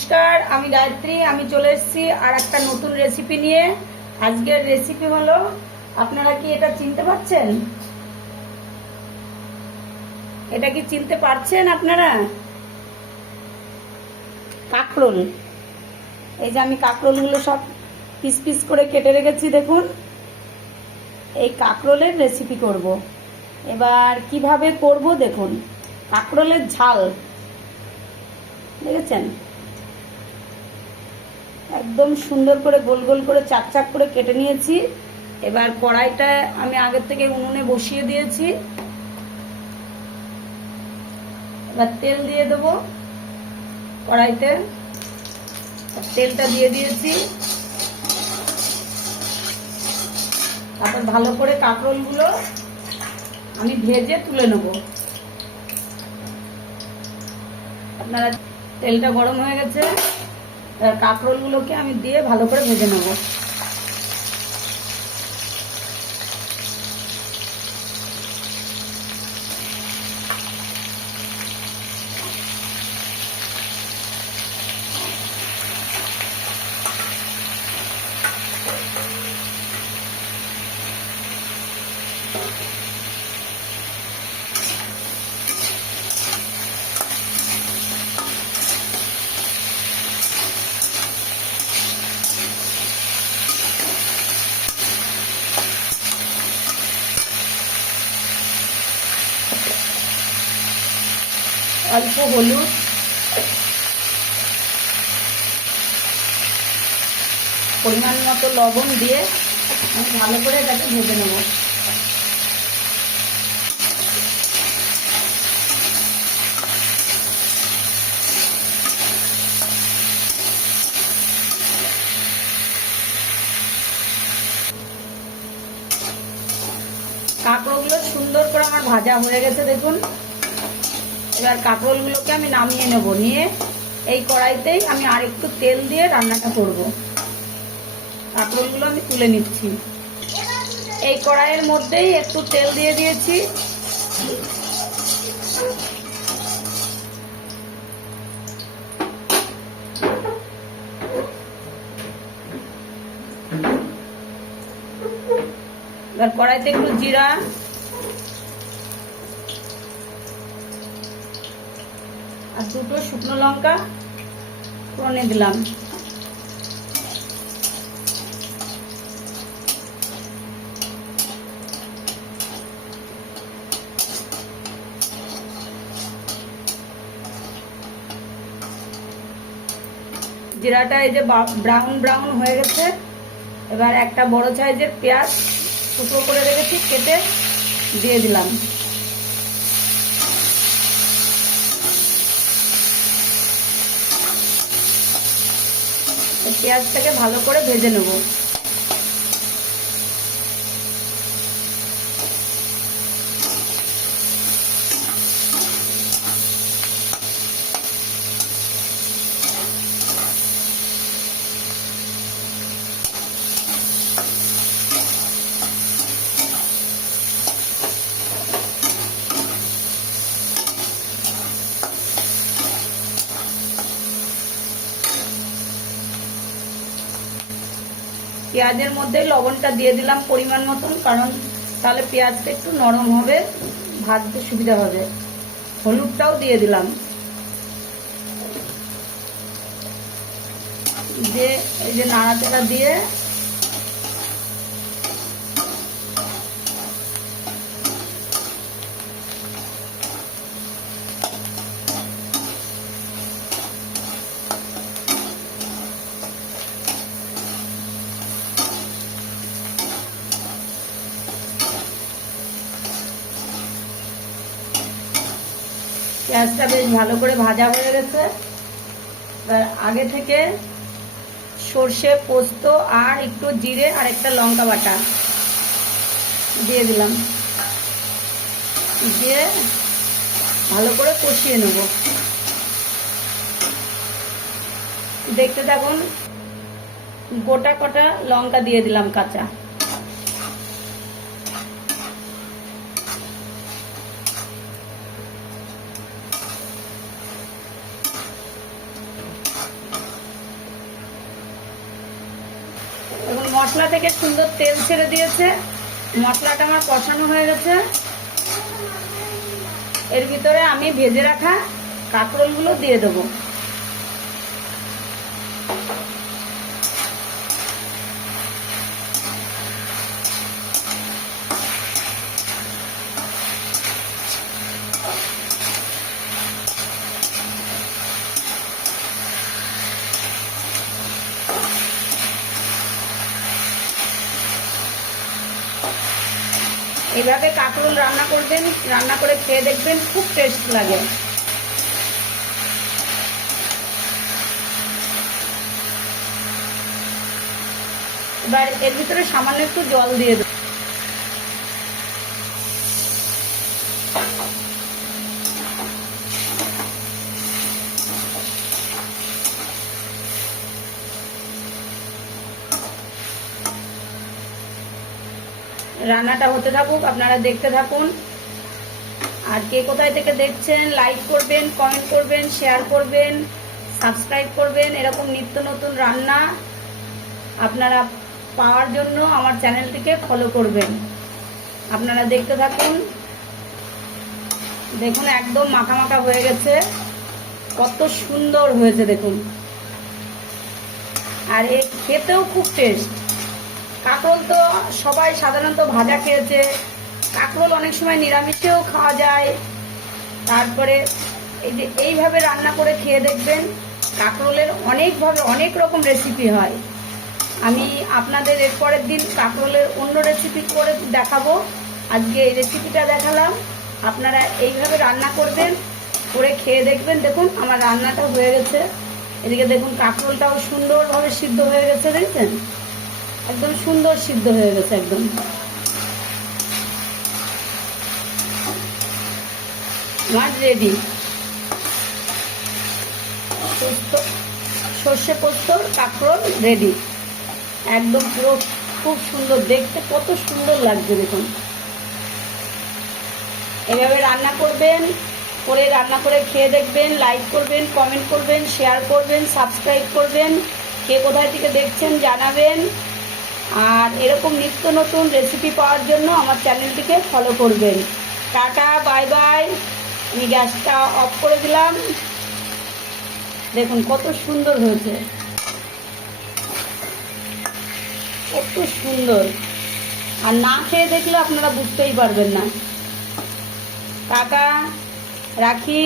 নমস্কার, আমি গায়ত্রী। আমি চলে এসেছি আর একটা নতুন রেসিপি নিয়ে। আজকের রেসিপি হলো, আপনারা কি এটা চিনতে পারছেন? এটা কি চিনতে পারছেন আপনারা? কাঁকরোল। এই যে আমি কাঁকরোলগুলো সব পিস পিস করে কেটে রেখেছি, দেখুন। এই কাঁকরোলের রেসিপি করব। এবার কিভাবে করব দেখুন। কাঁকরোলের ঝাল, দেখেছেন? একদম সুন্দর করে গোল গোল করে চাক চাক করে কেটে নিয়েছি। এবার কড়াইটা আমি আগের থেকে উনুনে বসিয়ে দিয়েছি। এবার তেল দিয়ে দেবো কড়াইতে। তেলটা দিয়ে দিয়েছি। তারপর ভালো করে কাঁকরোলগুলো আমি ভেজে তুলে নেব। আপনারা, তেলটা গরম হয়ে গেছে। কাঁকরোলগুলোকে আমি দিয়ে ভালো করে ভেজে নেব। অল্প হলুদ, পরিমাণ মতো লবণ দিয়ে আমি ভালো করে এটাকে ভেজে নেব। কাঁকরোলগুলো সুন্দর করে আমার ভাজা হয়ে গেছে, দেখুন। এবার কাঁকরোলগুলোকে আমি নামিয়ে নেব। নিয়ে এই কড়াইতেই আমি আরেকটু তেল দিয়ে রান্নাটা করব। কাঁকরোলগুলো আমি তুলে নিচ্ছি। এই কড়াইয়ের মধ্যেই একটু তেল দিয়ে দিয়েছি। এবার কড়াইতে একটু জিরা, আর দুটো শুকনো লঙ্কা ফোড়নে দিলাম। জিরাটা এই যে ব্রাউন ব্রাউন হয়ে গেছে। এবার একটা বড় সাইজের পেঁয়াজ টুকরো করে রেখেছি, কেটে দিয়ে দিলাম। পেঁয়াজটাকে ভালো করে ভেজে নেব। পেঁয়াজের মধ্যে লবণটা দিয়ে দিলাম পরিমাণ মতন, কারণ তাহলে পেঁয়াজটা একটু নরম হবে, ভাজতে সুবিধা হবে। হলুদটাও দিয়ে দিলাম। দিয়ে এই যে নাড়াচাড়া দিয়ে পেঁয়াজটা বেশ ভালো করে ভাজা হয়ে গেছে। এবার আগে থেকে সর্ষে, পোস্ত আর একটু জিরে আর একটা লঙ্কা বাটা দিয়ে দিলাম। দিয়ে ভালো করে কষিয়ে নেব। দেখতে থাকুন। গোটা কটা লঙ্কা দিয়ে দিলাম কাঁচা। মশলা থেকে সুন্দর তেল ছেড়ে দিয়েছে। মশলাটা আমার কষানো হয়ে গেছে। এর ভিতরে আমি ভেজে রাখা কাঁকরোলগুলো দিয়ে দেবো। এইভাবে কাঁকরোল রান্না করবেন, রান্না করে খেয়ে দেখবেন, খুব টেস্ট লাগে। এবার এর ভিতরে সামান্য একটু জল দিয়ে দেব। রান্নাটা হতে থাকুক, আপনারা দেখতে থাকুন। আর কে কোথায় থেকে দেখছেন লাইক করবেন, কমেন্ট করবেন, শেয়ার করবেন, সাবস্ক্রাইব করবেন। এরকম নিত্য নতুন রান্না আপনারা পাওয়ার জন্য আমার চ্যানেলটিকে ফলো করবেন। আপনারা দেখতে থাকুন। দেখুন একদম মাখা মাখা হয়ে গেছে, কত সুন্দর হয়েছে দেখুন। আর এ খেতেও খুব টেস্ট। কাঁকরোল তো সবাই সাধারণত ভাজা খেয়েছে, কাঁকরোল অনেক সময় নিরামিষেও খাওয়া যায়। তারপরে এই যে এইভাবে রান্না করে খেয়ে দেখবেন। কাঁকরোলের অনেকভাবে অনেক রকম রেসিপি হয়। আমি আপনাদের এর পরের দিন কাঁকরোলের অন্য রেসিপি করে দেখাবো। আজকে এই রেসিপিটা দেখালাম। আপনারা এইভাবে রান্না করবেন, করে খেয়ে দেখবেন। দেখুন আমার রান্নাটা হয়ে গেছে। এদিকে দেখুন কাঁকরোলটাও সুন্দরভাবে সিদ্ধ হয়ে গেছে, দেখছেন? একদম সুন্দর সিদ্ধ হয়ে গেছে একদম। মাছ রেডি। সর্ষে পোস্তর কাঁকরোল রেডি। একদম পুরো খুব সুন্দর দেখতে, কত সুন্দর লাগছে দেখুন। এভাবে রান্না করবেন, করে রান্না করে খেয়ে দেখবেন। লাইক করবেন, কমেন্ট করবেন, শেয়ার করবেন, সাবস্ক্রাইব করবেন। কে কোথায় থেকে দেখছেন জানাবেন। আর এরকম নিত্য নতুন রেসিপি পাওয়ার জন্য আমার চ্যানেলটিকে ফলো করবেন। Tata, bye bye. আমি গ্যাসটা অফ করে দিলাম। দেখুন কত সুন্দর হয়েছে, কত সুন্দর। আর না খেয়ে দেখলে আপনারা বুঝতেই পারবেন না। টাটা, রাখি।